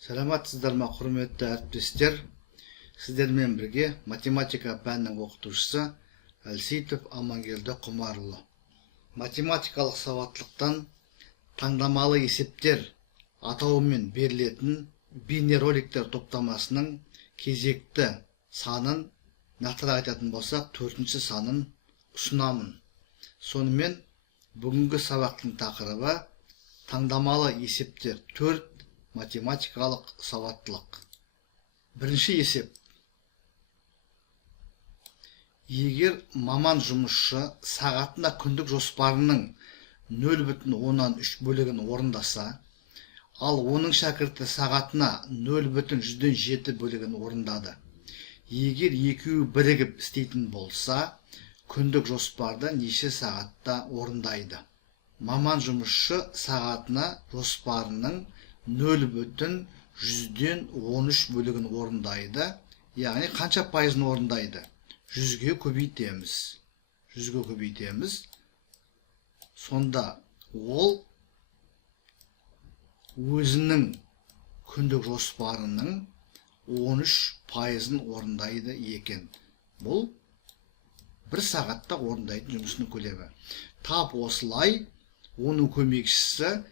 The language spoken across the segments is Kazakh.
Саламатсыздар ма, құрметті әріптестер? Сіздермен бірге математика пәнінің оқытушысы Әлсейтов Амангелді Құмарұлы. Математикалық сауаттылықтан таңдамалы есептер атауымен берілетін бейнероликтер топтамасының кезекті санын нақтырақ айтатын болсақ, 4-ші санын ұсынамын. Сонымен бүгінгі сабақтың тақырыбы таңдамалы есептер 4 математикалық сауаттылық. Бірінші есеп. Егер маман жұмысшы сағатына күндік жоспарының 0,3 бөлігін орындаса, ал оның шәкірті сағатына 0,7 бөлігін орындады. Егер екеуі бірігіп істейтін болса, күндік жоспарды неше сағатта орындайды? Маман жұмысшы сағатына жоспарының 0,13 бөлігін орындайды. Яғни қанша пайызын орындайды? 100-ге көбейтеміз. Сонда ол өзінің күндік жоспарының 13%-ын орындайды екен. Бұл бір сағатта орындайтын жұмысының көлемі. Тап осылай оның көмекшісі,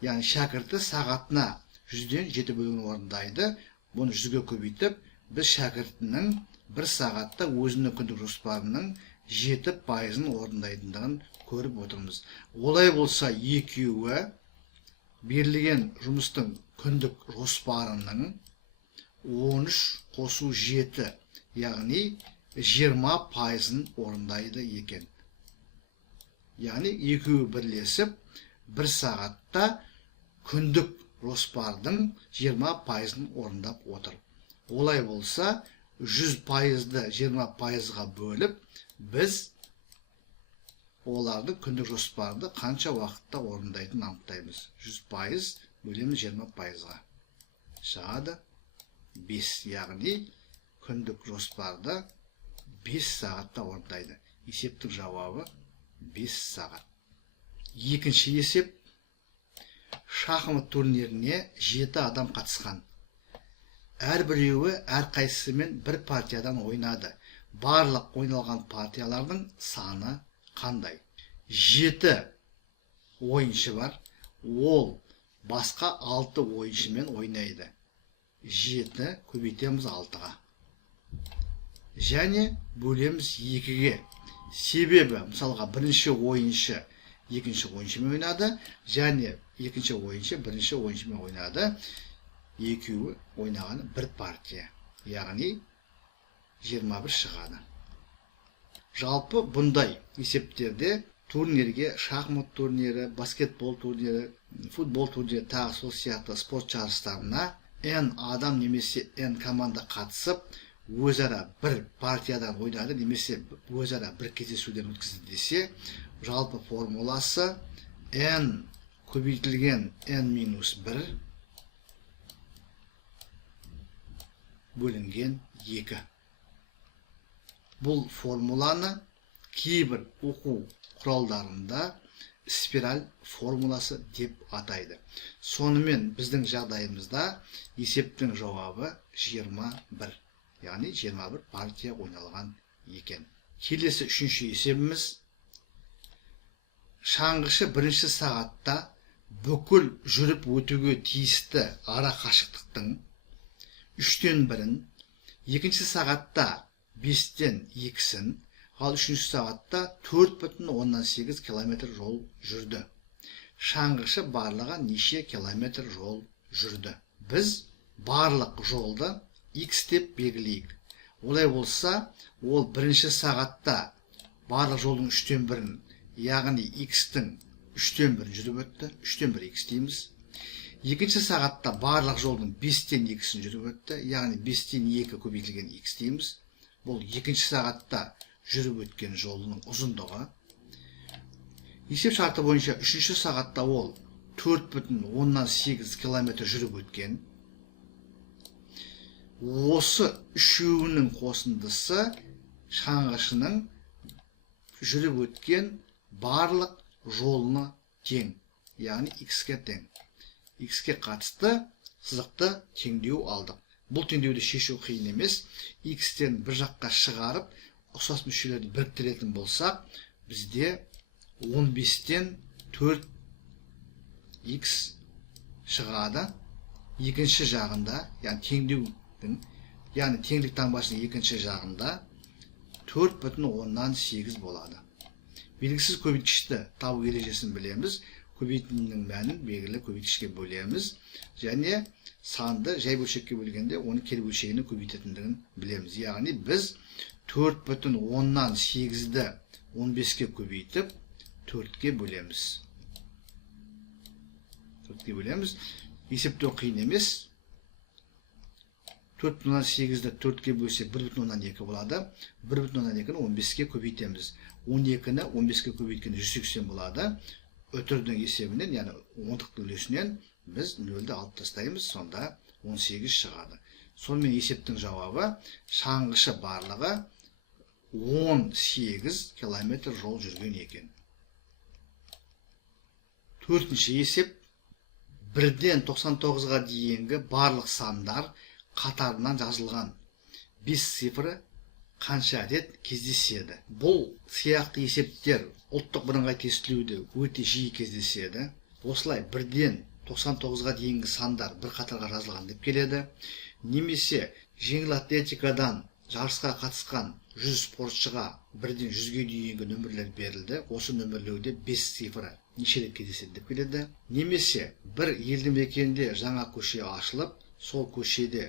яғни шәкірті сағатына 100-7 бөлігін орындайды. Бұны 100-ге көбейтіп, біз шәкіртінің бір сағатта өзінің күндік жоспарының 7%-ын орындайтындығын көріп отырмыз. Олай болса, екеуі берілген жұмыстың күндік жоспарының 13 қосу 7, яғни 20%-ын орындайды екен. Яғни екеуі бірлесіп, бір сағатта күндік жоспардың 20%-ын орындап отыр. Олай болса, 100%-ды 20%-ға бөліп, біз олардың күндік жоспарды қанша уақытта орындайтынын анықтаймыз. 100% бөлеміз 20%-ға. Шығады 5, яғни күндік жоспарды 5 сағатта орындайды. Есептік жауабы 5 сағат. Екінші есеп. Шахмат турниріне 7 адам қатысқан. Әрбіреуі әрқайсысымен бір партиядан ойнады. Барлық ойналған партиялардың саны қандай? 7 ойыншы бар. Ол басқа 6 ойыншымен ойнайды. 7 көбейтеміз 6-ға. Және бөлеміз 2-ге. Себебі, мысалға, бірінші ойыншы екінші ойыншымен ойнады, және екінші ойыншы бірінші ойыншымен ойнады. Екеуі ойнағаны бір партия, яғни 21 шығады. Жалпы бұндай есептерде турнирге шахмат турнирі, баскетбол турнирі, футбол турнирі, тағы сол сияқты спорт жарыстарына N адам немесе N команда қатысып, өзара бір партиядан ойнады, немесе өзара бір кездесуден өткізді десе, жалпы формуласы N көбейтілген N-1 бөлінген 2. Бұл формуланы кейбір оқу құралдарында спираль формуласы деп атайды. Сонымен біздің жағдайымызда есептің жауабы 21. Яғни 21 партия ойналған екен. Келесі үшінші есебіміз. Шаңғышы бірінші сағатта бүкіл жүріп өтуге тиісті ара қашықтықтың 3/1-ін, екінші сағатта 5/2-ін, ал үшінші сағатта 4,8 километр жол жүрді. Шаңғышы барлығы неше километр жол жүрді? Біз барлық жолды X деп белгілейік. Олай болса, ол бірінші сағатта барлық жолдың 3/1-ін, яғни X-тің 3/1 жүріп өтті, 3/1 X дейміз. Екінші сағатта барлық жолдың 5/2-ін жүріп өтті, яғни 5/2 көбейтілген X дейміз. Бұл екінші сағатта жүріп өткен жолының ұзындығы. Есеп шарты бойынша үшінші сағатта ол 4,8 километр жүріп өткен. Осы үшеуінің қосындысы шаңғышының жүріп өткен барлық жолына тең, яғни X-ке тең. X-ке қатысты сызықты теңдеу алдық. Бұл теңдеуді шешу қиын емес. X-тен бір жаққа шығарып, ұқсас мүшелерді біріктіретін болсақ, бізде 15-тен 4x шығады. Екінші жағында, яғни теңдеудің, яғни теңдік таңбасының екінші жағында 4,8 болады. Белгісіз көбейткішті табу ережесін білеміз. Көбейтіннің мәнін белгілі көбейткішке бөлеміз. Және санды жай бөлшекке бөлгенде оны кері бөлшегіне көбейтетіндігін білеміз. Яғни біз 4,8-ді 15-ке көбейтіп 4-ке бөлеміз. 4-ке бөлеміз. Есептеу қиын емес. 4,8-ді 4-ке бөлсек 1,2 болады. 1,2-ні 15-ке көбейтеміз. 12-ні 15-ке көбейткенде 180 болады. Өтірдің есебінен, яғни ондықтың үлесінен біз 0-ді алып тастаймыз, сонда 18 шығады. Сонымен есептің жауабы шаңғышы барлығы 18 километр жол жүрген екен. Төртінші есеп 1-ден 99-ға дейінгі барлық сандар қатарынан жазылған 5 цифры қанша рет кездеседі? Бұл сияқты есептер ұлттық бірыңғай тестілеуде өте жиі кездеседі. Осылай 1-ден 99-ға дейінгі сандар бір қатарға жазылған деп келеді. Немесе жеңіл атлетикадан жарысқа қатысқан 100 спортшыға 1-ден 100-ге дейінгі нөмірлер берілді. Осы нөмірлеуде 5 цифры неше рет кездеседі деп келеді. Немесе бір елді мекенде жаңа көше ашылып, сол көшеде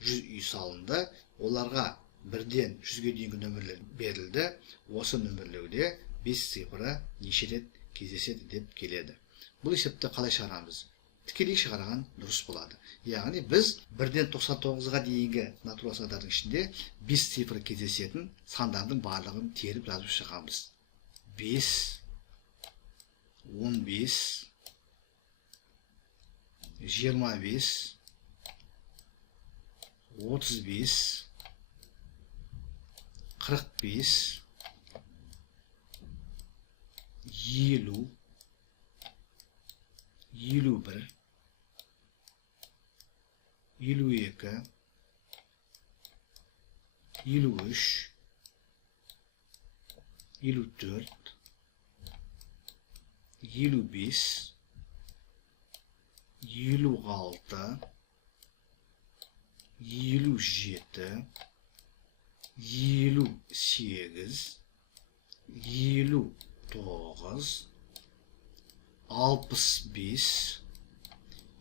100 үй салынды. Оларға 1-ден 100-ге дейінгі нөмірлер берілді. Осы нөмірлеуде 5 цифры неше рет кездеседі деп келеді. Бұл есепті қалай шығарамыз? Тікелей шығарған дұрыс болады. Яғни біз 1-ден 99-ға дейінгі натурал сандардың ішінде 5 цифры кездесетін сандардың барлығын теріп жазып шығамыз. 5, 15, 25, 35, 45, 50, 51, 52, 53, 54, 55, 56, 57, 58, 59, 65,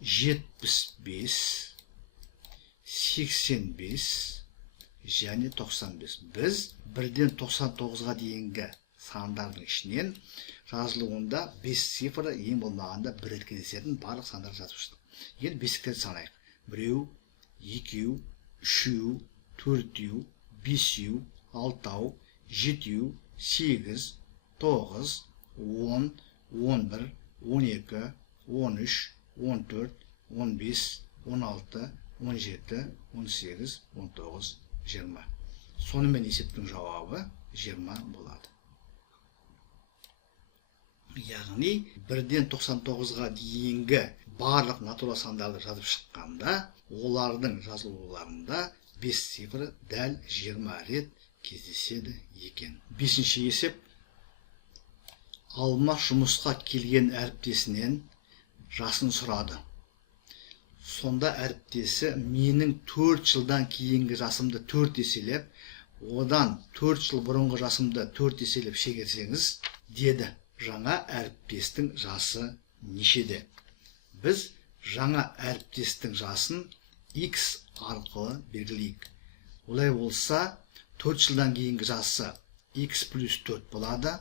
75, 85 және 95. Біз 1-ден 99-ға дейінгі сандардың ішінен жазылуында 5 цифры ең болмағанда 1 рет кездесетін барлық сандарды жазып шықтық. Енді бесіктерді санайық. 1, 2, 3, 4, 5, 6, 7, 8, 9, 10, 11, 12, 13, 14, 15, 16, 17, 18, 19, 20. Сонымен есептің жауабы 20 болады. Яғни 1-ден 99-ға дейінгі барлық натурал сандарды жазып шыққанда, олардың жазылуларында 5 цифры дәл 20 рет кездеседі екен. Бесінші есеп. Алма жұмысқа келген әріптесінен жасын сұрады. Сонда әріптесі менің 4 жылдан кейінгі жасымды 4 еселеп, одан 4 жыл бұрынғы жасымды 4 еселеп шегерсеңіз, деді. Жаңа әріптестің жасы нешеде? Біз жаңа әріптестің жасын X арқылы белгілейік. Олай болса, 4 жылдан кейінгі жасы X плюс 4 болады,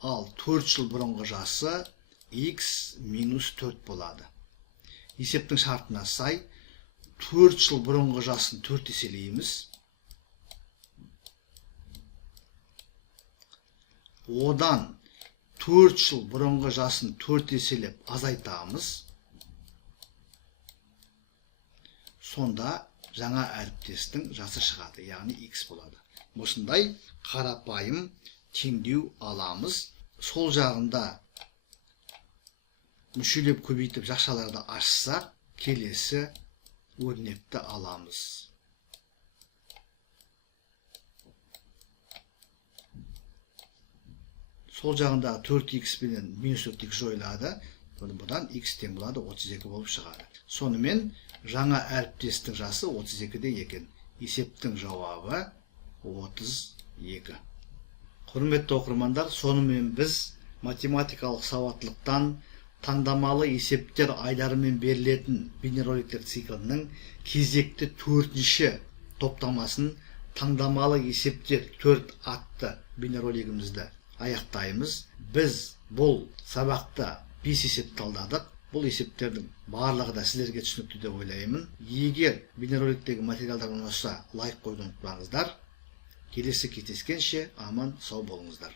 ал 4 жыл бұрынғы жасы X минус 4 болады. Есептің шартына сай, 4 жыл бұрынғы жасын 4 еселейміз. Одан 4 жыл бұрынғы жасын 4 еселеп азайтамыз. Сонда жаңа әріптестің жасы шығады, яғни X болады. Осындай қарапайым теңдеу аламыз. Сол жағында мүшелеп көбейтіп жақшаларды ашсақ, келесі өрнекті аламыз. Сол жағында 4x пенен минус 4x жойылады. Бұдан x тең болады 32 болып шығады. Сонымен жаңа әріптестің жасы 32-де екен. Есептің жауабы 32. Құрметті оқырмандар, сонымен біз математикалық сауаттылықтан таңдамалы есептер айдарымен берілетін бейнероликтер циклінің кезекті 4-ші топтамасын таңдамалы есептер 4 атты бейнеролигімізді аяқтаймыз. Біз бұл сабақта 5 есеп талдадық. Бұл есептердің барлығы да сіздерге түсінікті деп ойлаймын. Егер бейнероликтегі материалдар ұнаса, лайк қойуды ұмытпаңыздар. Келесі кездескенше аман сау болыңыздар.